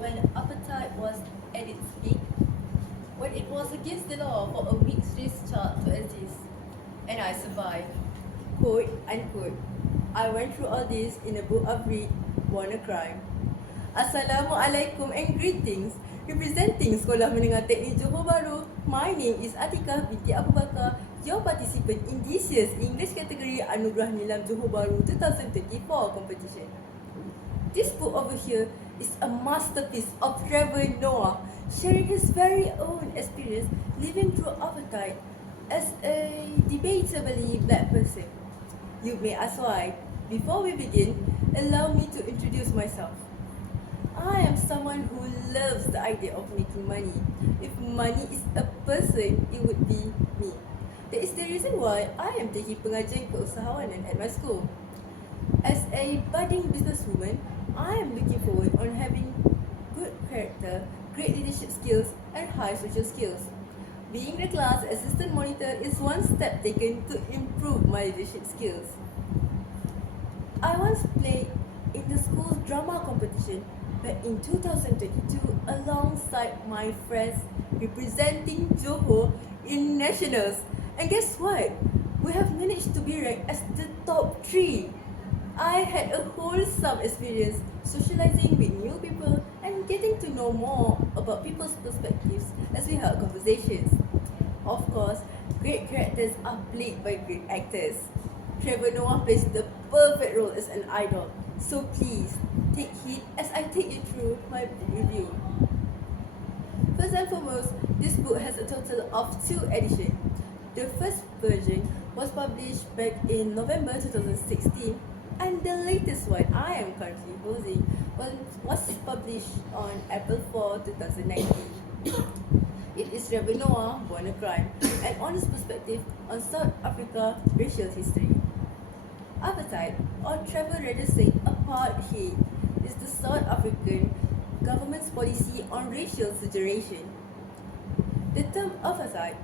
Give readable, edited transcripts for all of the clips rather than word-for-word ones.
when apartheid was at its peak, when it was against the law for a mixed race child to exist, and I survived. Quote unquote. I went through all this in a book of read, born a crime. Assalamualaikum and greetings. Representing Sekolah Menengah Teknik Johor Bahru, my name is ATIQAH BINTI BAKAR, your participant in this year's English category Anugerah Nilam Johor Bahru 2024 competition. This book over here is a masterpiece of Trevor Noah, sharing his very own experience living through apartheid as a debatably black person. You may ask why. Before we begin, allow me to introduce myself. I am someone who loves the idea of making money. If money is a person, it would be me. That is the reason why I am taking pengajian keusahawanan at my school. As a budding businesswoman, I am looking forward on having good character, great leadership skills, and high social skills. Being the class assistant monitor is one step taken to improve my leadership skills. I once played in the school's drama competition back in 2022 alongside my friends representing Johor in nationals. And guess what? We have managed to be ranked as the top 3. I had a wholesome experience socializing with new people and getting to know more about people's perspectives as we held conversations. Of course, great characters are played by great actors. Trevor Noah plays the perfect role as an idol. So please, take heed as I take you through my review. First and foremost, this book has a total of 2 editions. The first version was published back in November 2016, and the latest one I am currently holding was published on April 4, 2019. It is Trevor Noah, Born a Crime, an honest perspective on South Africa racial history. Apartheid, or Trevor rather say apartheid, is the South African government's policy on racial segregation. The term apartheid,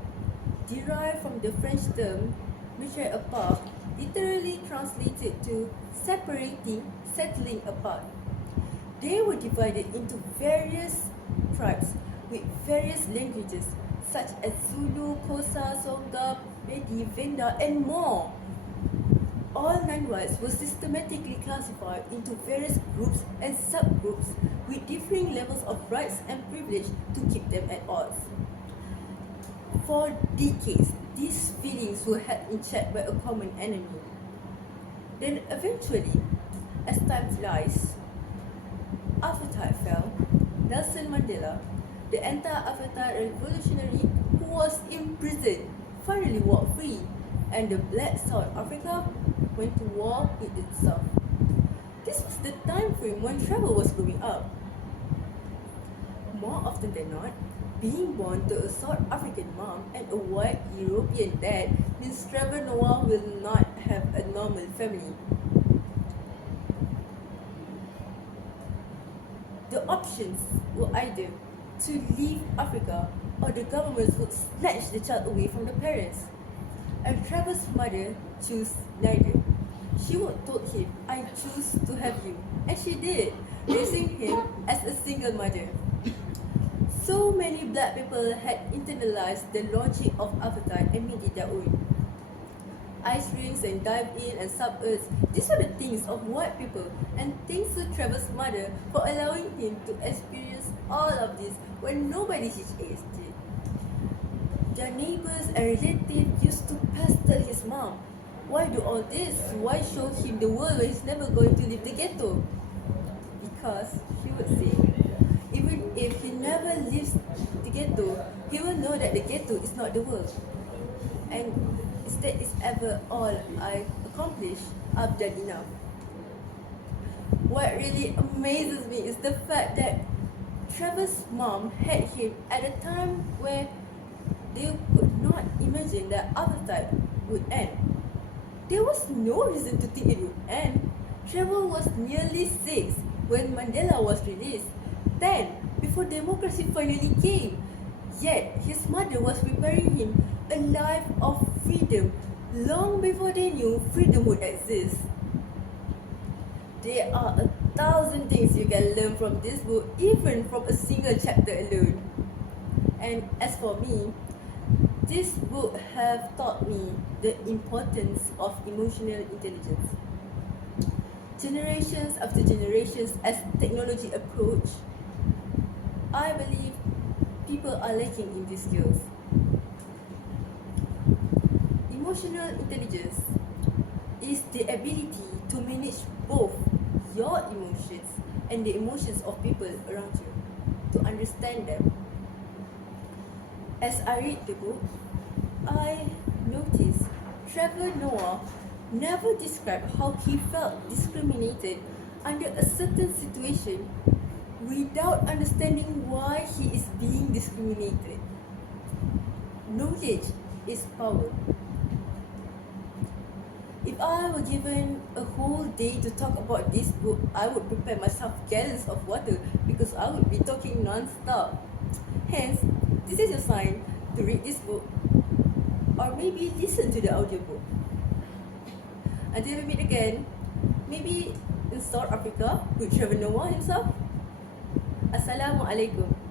derived from the French term "mettre à part," literally translated to separating, settling apart. They were divided into various tribes with various languages such as Zulu, Xhosa, Songa, Pedi, Venda, and more. All non-whites were systematically classified into various groups and subgroups with differing levels of rights and privilege to keep them at odds. For decades, these feelings were held in check by a common enemy. Then eventually, as time flies, apartheid fell. Nelson Mandela, the anti-apartheid revolutionary who was imprisoned, finally walked free, and the black South Africa went to war with itself. This was the time frame when Trevor was growing up. More often than not, being born to a South African mom and a white European dad means Trevor Noah will not have a normal family. The options were either to leave Africa or the government would snatch the child away from the parents. And Trevor's mother chose neither. She would told him, "I choose to have you," and she did, raising him as a single mother. So many black people had internalized the logic of apartheid and made it their own. Ice rinks and dive-in and sub-earths, these were the things of white people, and thanks to Trevor's mother for allowing him to experience all of this when nobody his age did. Their neighbors and relatives used to pester his mom. Why do all this? Why show him the world when he's never going to leave the ghetto? Because, she would say, even if he never leaves the ghetto, he will know that the ghetto is not the world. And if that is ever all I accomplish, I've done enough. What really amazes me is the fact that Trevor's mom had him at a time where they could not imagine that apartheid would end. There was no reason to think it would end. Trevor was nearly 6 when Mandela was released, 10 before democracy finally came. Yet his mother was preparing him a life of freedom long before they knew freedom would exist. There are a 1,000 things you can learn from this book, even from a single chapter alone. And as for me, this book have taught me the importance of emotional intelligence. Generations after generations, as technology approach, I believe people are lacking in these skills. Emotional intelligence is the ability to manage both your emotions and the emotions of people around you, to understand them. As I read the book, I noticed Trevor Noah never described how he felt discriminated under a certain situation without understanding why he is being discriminated. Knowledge is power. If I were given a whole day to talk about this book, I would prepare myself gallons of water because I would be talking non-stop. Hence, this is your sign to read this book or maybe listen to the audiobook. Until we meet again, maybe in South Africa with Trevor Noah himself. Assalamualaikum.